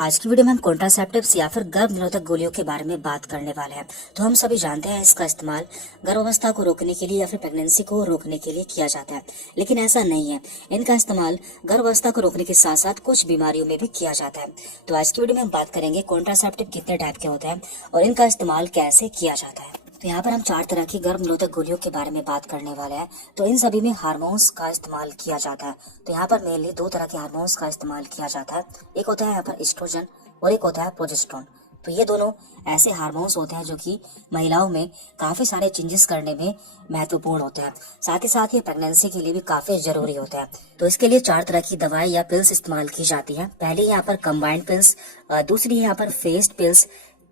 आज की वीडियो में हम कॉन्ट्रासेप्टिव्स या फिर गर्भ निरोधक गोलियों के बारे में बात करने वाले हैं। तो हम सभी जानते हैं इसका इस्तेमाल गर्भावस्था को रोकने के लिए या फिर प्रेगनेंसी को रोकने के लिए किया जाता है, लेकिन ऐसा नहीं है। इनका इस्तेमाल गर्भावस्था को रोकने के साथ साथ कुछ बीमारियों में भी किया जाता है। तो आज की वीडियो में हम बात करेंगे कॉन्ट्रासेप्टिव कितने टाइप के होते हैं और इनका इस्तेमाल कैसे किया जाता है। तो यहाँ पर हम 4 तरह की गर्भ निरोधक गोलियों के बारे में बात करने वाले हैं। तो इन सभी में हार्मोन्स का इस्तेमाल किया जाता है। तो यहाँ पर मेनली 2 तरह के हार्मोन्स का इस्तेमाल किया जाता है। एक होता है यहाँ पर एस्ट्रोजन और एक होता है प्रोजेस्टेरोन। तो ये दोनों ऐसे हार्मोन्स होते हैं जो कि महिलाओं में काफी सारे चेंजेस करने में महत्वपूर्ण होते हैं। साथ ही साथ ये प्रेगनेंसी के लिए भी काफी जरूरी होते हैं। तो इसके लिए 4 तरह की दवाई या पिल्स इस्तेमाल की जाती है। पहली यहाँ पर कंबाइंड पिल्स, दूसरी यहाँ पर फेस्ड पिल्स,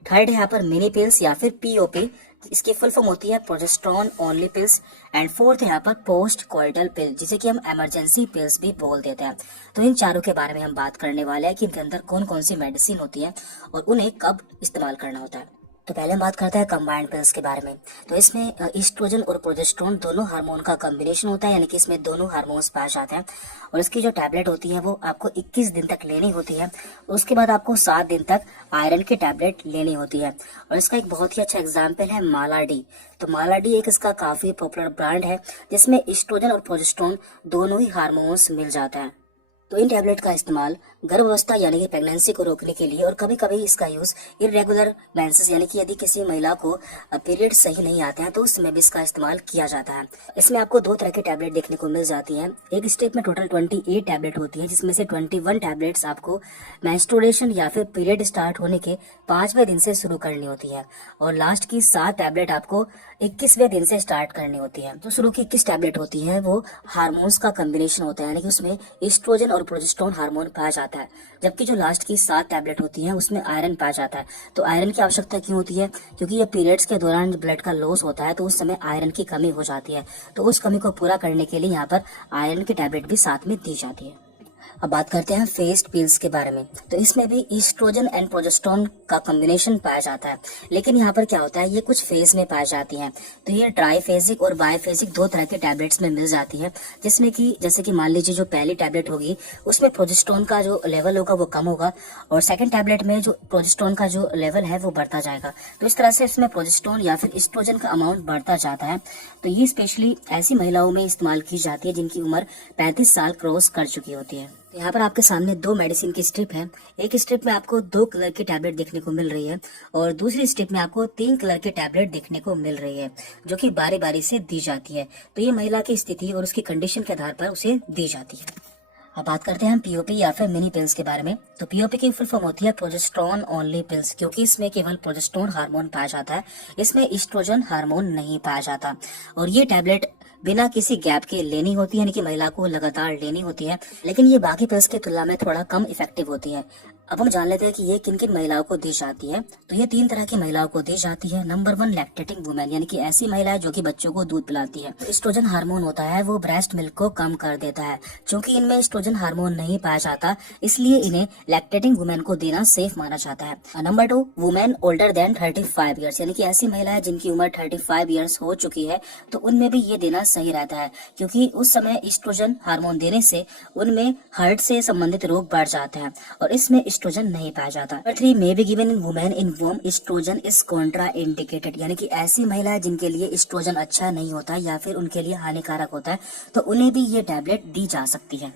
थर्ड है यहाँ पर मिनी पिल्स या फिर पीओपी, इसकी फुल फॉर्म होती है progesterone only pills, and fourth यहाँ पर पोस्ट कॉइटल पिल, जिसे कि हम इमरजेंसी पिल्स भी बोल देते हैं। तो इन चारों के बारे में हम बात करने वाले हैं कि इनके अंदर कौन कौन सी मेडिसिन होती है और उन्हें कब इस्तेमाल करना होता है। तो पहले हम बात करते हैं कंबाइंड पिल्स के बारे में। तो इसमें ईस्ट्रोजन और प्रोजेस्टेरोन दोनों हार्मोन का कॉम्बिनेशन होता है, यानी कि इसमें दोनों हार्मोन्स पाए जाते हैं। और इसकी जो टैबलेट होती है वो आपको 21 दिन तक लेनी होती है। उसके बाद आपको 7 दिन तक आयरन की टैबलेट लेनी होती है। और इसका एक बहुत ही अच्छा एग्जाम्पल है मालाडी। तो मालाडी एक इसका काफी पॉपुलर ब्रांड है जिसमें ईस्ट्रोजन और प्रोजेस्टेरोन दोनों ही हार्मोन्स मिल जाता है। तो इन टैबलेट का इस्तेमाल गर्भावस्था यानी कि प्रेगनेंसी को रोकने के लिए, और कभी कभी इसका यूज इरेगुलर मेंसेस यानी कि यदि किसी महिला को पीरियड सही नहीं आते हैं तो उस समय भी इसका इस्तेमाल किया जाता है। इसमें आपको 2 तरह की टैबलेट देखने को मिल जाती हैं। एक स्टेप में टोटल 28 टैबलेट होती है, जिसमें से 21 टैबलेट्स आपको मेंस्ट्रुएशन या फिर पीरियड स्टार्ट होने के 5वें दिन से शुरू करनी होती है, और लास्ट की 7 टैबलेट आपको 21वें दिन से स्टार्ट करनी होती है। तो शुरू की 21 टैबलेट होती है वो हार्मोन्स का कॉम्बिनेशन होता है, यानी कि उसमें एस्ट्रोजन और प्रोजेस्टेरोन हार्मोन पाया जाता है। जबकि जो लास्ट की 7 टैबलेट होती है उसमें आयरन पाया जाता है। तो आयरन की आवश्यकता क्यों होती है? क्योंकि ये पीरियड्स के दौरान ब्लड का लॉस होता है तो उस समय आयरन की कमी हो जाती है। तो उस कमी को पूरा करने के लिए यहाँ पर आयरन की टैबलेट भी साथ में दी जाती है। अब बात करते हैं फेस्ड पिल्स के बारे में। तो इसमें भी ईस्ट्रोजन एंड प्रोजेस्टेरोन का कॉम्बिनेशन पाया जाता है, लेकिन यहाँ पर क्या होता है, ये कुछ फेज में पाई जाती हैं। तो ये ट्राईफेजिक और बायफेजिक 2 तरह के टैबलेट्स में मिल जाती है, जिसमें कि जैसे कि मान लीजिए जो पहली टैबलेट होगी उसमें प्रोजेस्टेरोन का जो लेवल होगा वो कम होगा, और सेकेंड टैबलेट में जो प्रोजेस्टेरोन का जो लेवल है वो बढ़ता जाएगा। तो इस तरह से इसमें प्रोजेस्टेरोन या फिर ईस्ट्रोजन का अमाउंट बढ़ता जाता है। तो ये स्पेशली ऐसी महिलाओं में इस्तेमाल की जाती है जिनकी उम्र 35 साल क्रॉस कर चुकी होती है। तो यहाँ पर आपके सामने 2 मेडिसिन की स्ट्रिप है। एक स्ट्रिप में आपको 2 कलर की टैबलेट देखने को मिल रही है, और दूसरी स्ट्रिप में आपको 3 कलर की टैबलेट देखने को मिल रही है, जो कि बारी बारी से दी जाती है। तो ये महिला की स्थिति और उसकी कंडीशन के आधार पर उसे दी जाती है। अब बात करते हैं हम पीओपी या फिर मिनी पिल्स के बारे में। तो पीओपी की फुल फॉर्म होती है प्रोजेस्टेरोन ओनली पिल्स, क्योंकि इसमें केवल प्रोजेस्टेरोन हार्मोन पाया जाता है, इसमें ईस्ट्रोजन हार्मोन नहीं पाया जाता। और ये टैबलेट बिना किसी गैप के लेनी होती है, यानी कि महिला को लगातार लेनी होती है, लेकिन ये बाकी पिल्स की तुलना में थोड़ा कम इफेक्टिव होती है। अब हम जान लेते हैं कि ये किन किन महिलाओं को दी जाती है। तो ये 3 तरह की महिलाओं को दी जाती है। नंबर 1 लैक्टेटिंग वुमेन, यानी कि ऐसी महिलाएं जो कि बच्चों को दूध पिलाती है। एस्ट्रोजन हार्मोन होता है वो ब्रेस्ट मिल्क को कम कर देता है। क्योंकि इनमें एस्ट्रोजन हार्मोन नहीं पाया जाता, इसलिए इन्हें लैक्टेटिंग वुमेन को देना सेफ माना जाता है। Number 2 women older than 35 years, यानी कि ऐसी महिलाएं जिनकी उम्र 35 ईयर्स हो चुकी है, तो उनमें भी ये देना सही रहता है, क्योंकि उस समय एस्ट्रोजन हार्मोन देने से उनमें हार्ट से संबंधित रोग बढ़ जाते हैं और इसमें एस्ट्रोजन नहीं पाया जाता। Number 3 may be given in women in whom oestrogen is contraindicated, यानी कि ऐसी महिलाएं जिनके लिए एस्ट्रोजन अच्छा नहीं होता या फिर उनके लिए हानिकारक होता है, तो उन्हें भी ये टैबलेट दी जा सकती है।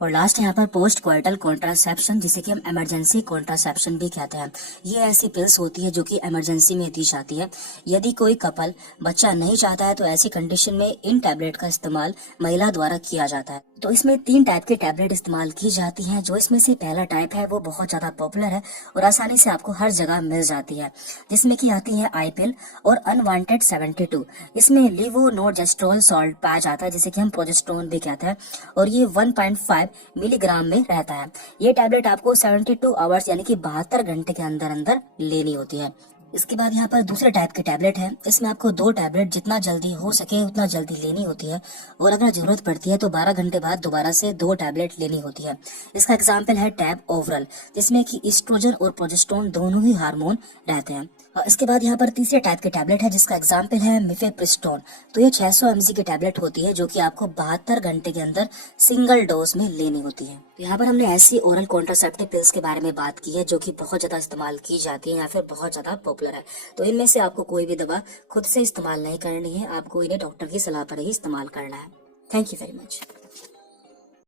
और लास्ट यहाँ पर पोस्ट क्वार्टल कॉन्ट्रासेप्शन, जिसे कि हम इमरजेंसी कॉन्ट्रासेप्शन भी कहते हैं। ये ऐसी पिल्स होती है जो कि इमरजेंसी में दी जाती है। यदि कोई कपल बच्चा नहीं चाहता है तो ऐसी कंडीशन में इन टैबलेट का इस्तेमाल महिला द्वारा किया जाता है। तो इसमें 3 टाइप के टैबलेट इस्तेमाल की जाती हैं। जो इसमें से पहला टाइप है वो बहुत ज्यादा पॉपुलर है और आसानी से आपको हर जगह मिल जाती है, जिसमें की आती है आई पिल और अनवांटेड 72। इसमें लिवोनोर्जेस्ट्रोल सॉल्ट पाया जाता है, जिसे कि हम प्रोजेस्टेरोन भी कहते हैं, और ये 1.5 मिलीग्राम में रहता है। ये टैबलेट आपको 72 आवर्स यानी कि 72 घंटे के अंदर अंदर लेनी होती है। इसके बाद यहाँ पर दूसरे टाइप के टैबलेट है। इसमें आपको 2 टैबलेट जितना जल्दी हो सके उतना जल्दी लेनी होती है, और अगर जरूरत पड़ती है तो 12 घंटे बाद दोबारा से 2 टैबलेट लेनी होती है। इसका एग्जाम्पल है टैब ओवरल, जिसमें कि ईस्ट्रोजन और प्रोजेस्टेरोन दोनों ही हार्मोन रहते हैं। इसके बाद यहाँ पर तीसरे टाइप की टैबलेट है जिसका एग्जाम्पल है मिफेप्रिस्टोन। तो ये 600 mg की टैबलेट होती है जो कि आपको 72 घंटे के अंदर सिंगल डोज में लेनी होती है। तो यहाँ पर हमने ऐसी ओरल कॉन्ट्रासेप्टिव पिल्स के बारे में बात की है जो कि बहुत ज्यादा इस्तेमाल की जाती है या फिर बहुत ज्यादा पॉपुलर है। तो इनमें से आपको कोई भी दवा खुद से इस्तेमाल नहीं करनी है, आपको इन्हें डॉक्टर की सलाह पर ही इस्तेमाल करना है। Thank you very much.